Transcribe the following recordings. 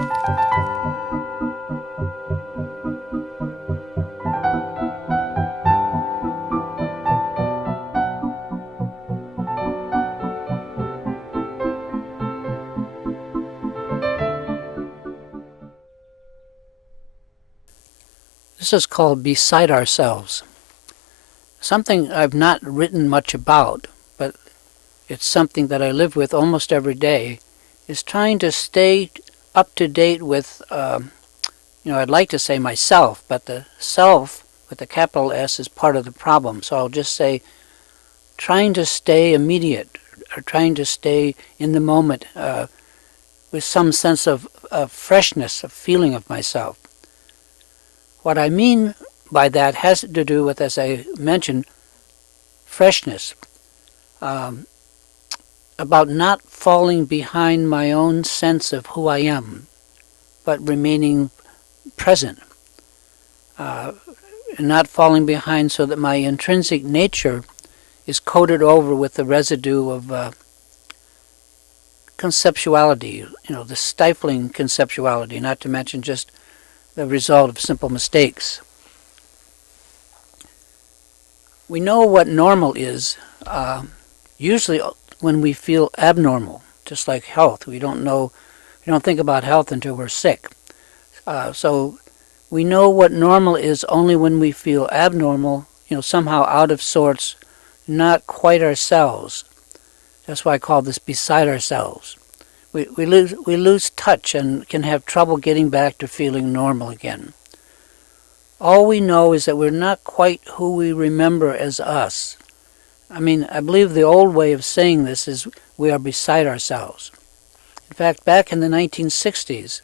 This is called Beside Ourselves. Something I've not written much about, but it's something that I live with almost every day, is trying to stay up to date with, I'd like to say myself, but the self with a capital S is part of the problem. So I'll just say trying to stay immediate, or trying to stay in the moment with some sense of freshness, of feeling of myself. What I mean by that has to do with, as I mentioned, freshness. About not falling behind my own sense of who I am, but remaining present. And not falling behind so that my intrinsic nature is coated over with the residue of conceptuality, the stifling conceptuality, not to mention just the result of simple mistakes. We know what normal is, usually when we feel abnormal, just like health. We don't think about health until we're sick. So we know what normal is only when we feel abnormal, somehow out of sorts, not quite ourselves. That's why I call this beside ourselves. We lose touch and can have trouble getting back to feeling normal again. All we know is that we're not quite who we remember as us. I believe the old way of saying this is we are beside ourselves. In fact, back in the 1960s,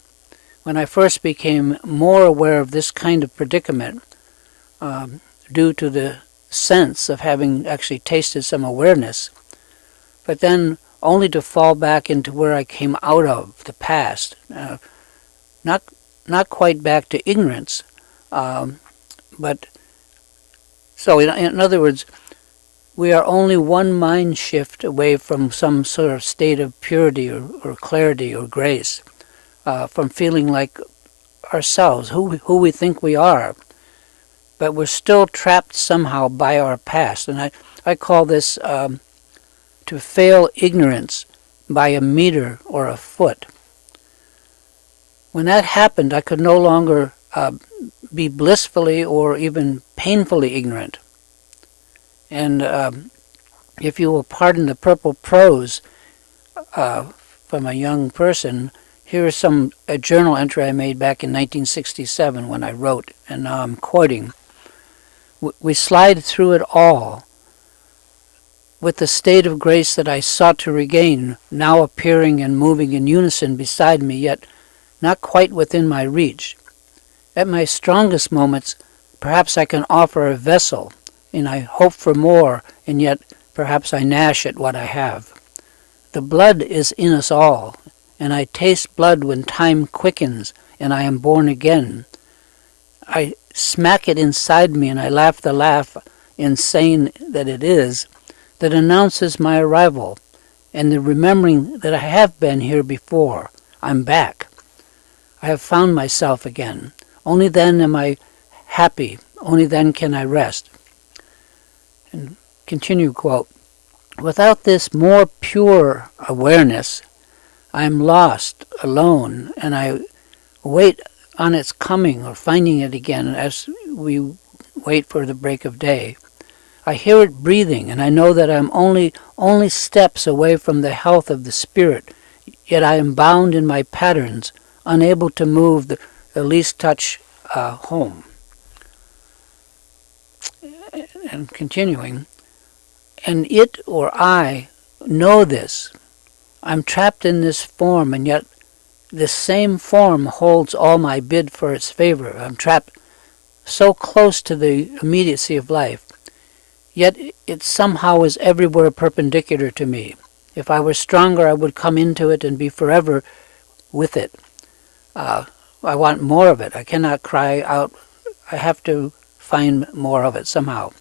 when I first became more aware of this kind of predicament, due to the sense of having actually tasted some awareness, but then only to fall back into where I came out of, the past, not quite back to ignorance, but so in other words, we are only one mind shift away from some sort of state of purity or clarity or grace, from feeling like ourselves, who we think we are, but we're still trapped somehow by our past. And I call this to fail ignorance by a meter or a foot. When that happened, I could no longer be blissfully or even painfully ignorant. And if you will pardon the purple prose from a young person, here is a journal entry I made back in 1967 when I wrote, and now I'm quoting. We slide through it all with the state of grace that I sought to regain, now appearing and moving in unison beside me, yet not quite within my reach. At my strongest moments, perhaps I can offer a vessel, and I hope for more, and yet perhaps I gnash at what I have. The blood is in us all, and I taste blood when time quickens, and I am born again. I smack it inside me, and I laugh the laugh, insane that it is, that announces my arrival, and the remembering that I have been here before. I'm back. I have found myself again. Only then am I happy. Only then can I rest. And continue, quote, without this more pure awareness, I am lost, alone, and I wait on its coming or finding it again as we wait for the break of day. I hear it breathing, and I know that I'm only steps away from the health of the spirit, yet I am bound in my patterns, unable to move the least touch home. And continuing, and it or I know this. I'm trapped in this form, and yet this same form holds all my bid for its favor. I'm trapped so close to the immediacy of life, yet it somehow is everywhere perpendicular to me. If I were stronger, I would come into it and be forever with it. I want more of it. I cannot cry out. I have to find more of it somehow.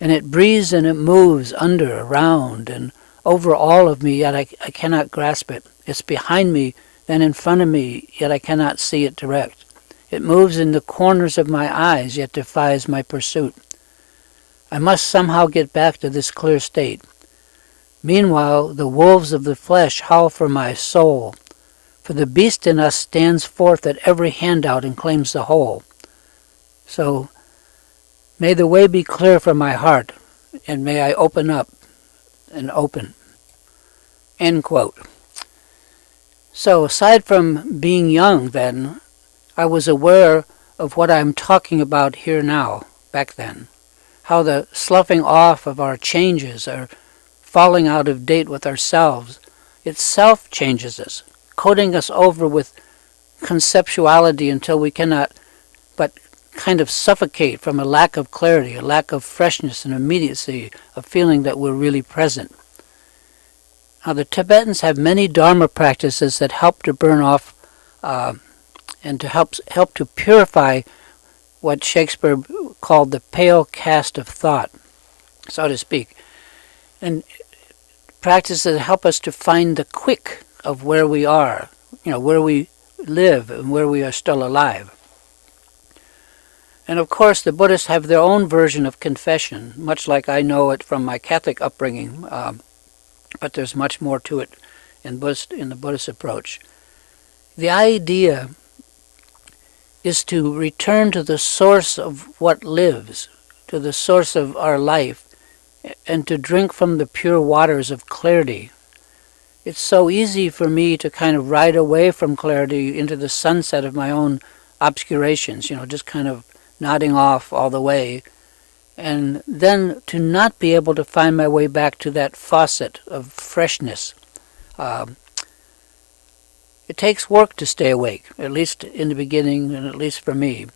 And it breathes and it moves under, around, and over all of me, yet I cannot grasp it. It's behind me, then in front of me, yet I cannot see it direct. It moves in the corners of my eyes, yet defies my pursuit. I must somehow get back to this clear state. Meanwhile, the wolves of the flesh howl for my soul, for the beast in us stands forth at every handout and claims the whole. So, may the way be clear for my heart, and may I open up and open. End quote. So, aside from being young then, I was aware of what I'm talking about here now, back then. How the sloughing off of our changes, our falling out of date with ourselves, itself changes us, coating us over with conceptuality until we cannot but kind of suffocate from a lack of clarity, a lack of freshness and immediacy, of feeling that we're really present. Now, the Tibetans have many Dharma practices that help to burn off and to help to purify what Shakespeare called the pale cast of thought, so to speak. And practices that help us to find the quick of where we are, where we live and where we are still alive. And of course, the Buddhists have their own version of confession, much like I know it from my Catholic upbringing, but there's much more to it in the Buddhist approach. The idea is to return to the source of what lives, to the source of our life, and to drink from the pure waters of clarity. It's so easy for me to kind of ride away from clarity into the sunset of my own obscurations, just kind of nodding off all the way, and then to not be able to find my way back to that faucet of freshness. It takes work to stay awake, at least in the beginning, and at least for me.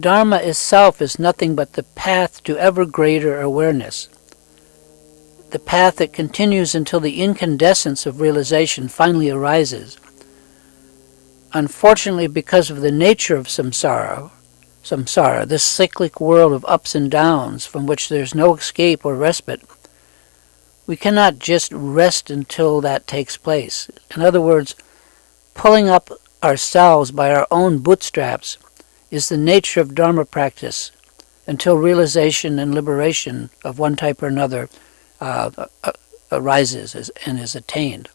Dharma itself is nothing but the path to ever greater awareness, the path that continues until the incandescence of realization finally arises. Unfortunately, because of the nature of samsara, this cyclic world of ups and downs from which there's no escape or respite, we cannot just rest until that takes place. In other words, pulling up ourselves by our own bootstraps is the nature of Dharma practice until realization and liberation of one type or another arises and is attained.